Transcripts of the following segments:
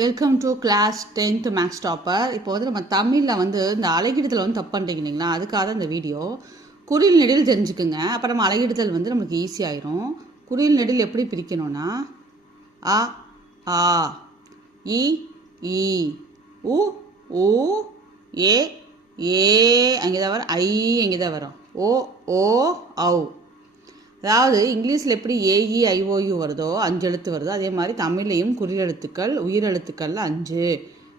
Welcome to class tenth maths topper இப்போ வந்து நம்ம தமிழில் வந்து இந்த அழகிடுதல் வந்து தப்பு பண்ணுறீங்க இல்லைங்களா அதுக்காக தான் இந்த வீடியோ. குறில் நெடில் தெரிஞ்சுக்குங்க. அப்போ நம்ம அழகிடுதல் வந்து நமக்கு ஈஸி ஆயிரும். குறில் நெடில் எப்படி பிரிக்கணும்னா ஆ ஆ இ இ உ ஊ ஏ ஏ அங்கே தான் வரும். ஐ அங்கே தான் வரும். ஓ ஓ ஔ. அதாவது இங்கிலீஷில் எப்படி ஏஇ ஐஓயு வருதோ அஞ்சு எழுத்து வருதோ அதே மாதிரி தமிழ்லையும் குறில் எழுத்துக்கள் உயிரெழுத்துக்களில் அஞ்சு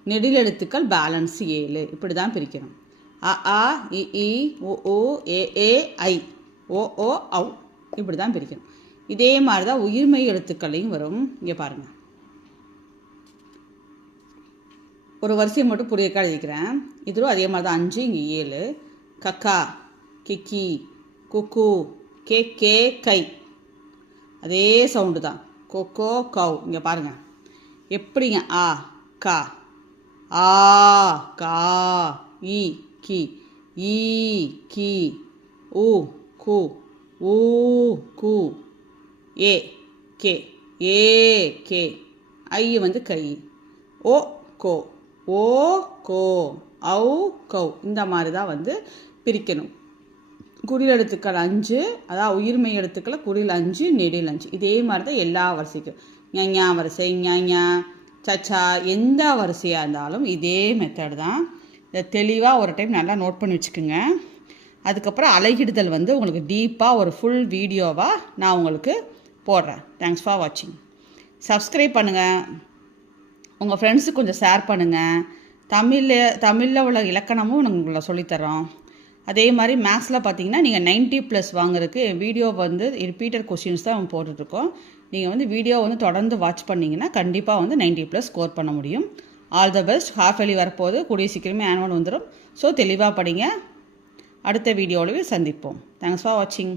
நெடில் எழுத்துக்கள் பேலன்ஸ் ஏழு. இப்படி தான் பிரிக்கணும். அ ஆ இ ஓ ஓ ஏ ஏ ஐ ஓ ஓ ஔ. இப்படி தான் பிரிக்கணும். இதே மாதிரி தான் உயிர்மெய் எழுத்துக்களையும் வரும். இங்கே பாருங்கள் ஒரு வரிசையை மட்டும் புரியக்கா எழுதிக்கிறேன். இதுவும் அதே மாதிரி தான் அஞ்சு இங்கே ஏழு. கக்கா கிக்கி குக்கு கே கே கை. அதே சவுண்டு தான். கொக்கோ கவ். இங்கே பாருங்கள் எப்படிங்க? ஆ கா. ஆ கா இ கி. ஈ கி. ஊ கு. ஊ கு. A K. A K. ஐ வந்து கை. ஓ கோ. ஓ கோ. ஔ கௌ. இந்த மாதிரி தான் வந்து பிரிக்கணும். குறில் எழுத்துக்கள் அஞ்சு அதாவது உயிர்மை எழுத்துக்களை குறில் அஞ்சு நெடில் அஞ்சு. இதே மாதிரி தான் எல்லா வரிசைக்கும். ஞா வரிசை ஞா சச்சா எந்த வரிசையாக இருந்தாலும் இதே மெத்தட் தான். இதை தெளிவாக ஒரு டைம் நல்லா நோட் பண்ணி வச்சுக்கோங்க. அதுக்கப்புறம் அலைகிடுதல் வந்து உங்களுக்கு டீப்பாக ஒரு ஃபுல் வீடியோவாக நான் உங்களுக்கு போடுறேன். தேங்க்ஸ் ஃபார் வாட்சிங் சப்ஸ்கிரைப் பண்ணுங்கள் உங்கள் ஃப்ரெண்ட்ஸுக்கு கொஞ்சம் ஷேர் பண்ணுங்கள் தமிழில் தமிழில் உள்ள இலக்கணமும் நாங்கள் உங்களை சொல்லித்தரோம் அதே மாதிரி மேக்ஸில் பார்த்தீங்கன்னா நீங்கள் நைன்ட்டி ப்ளஸ் வாங்குறதுக்கு வீடியோ வந்து ரிப்பீட்டட் கொஷின்ஸ் தான் போட்டுட்ருக்கோம். நீங்கள் வந்து வீடியோ வந்து தொடர்ந்து வாட்ச் பண்ணிங்கன்னா கண்டிப்பாக வந்து நைன்ட்டி ப்ளஸ் ஸ்கோர் பண்ண முடியும். ஆல் த பெஸ்ட் ஹாஃப் எலி வரப்போது கூடிய சீக்கிரமே ஆனுவல் வந்துடும் ஸோ தெளிவாக படிங்க. அடுத்த வீடியோவில் சந்திப்போம். தேங்க்ஸ் ஃபார் வாட்சிங்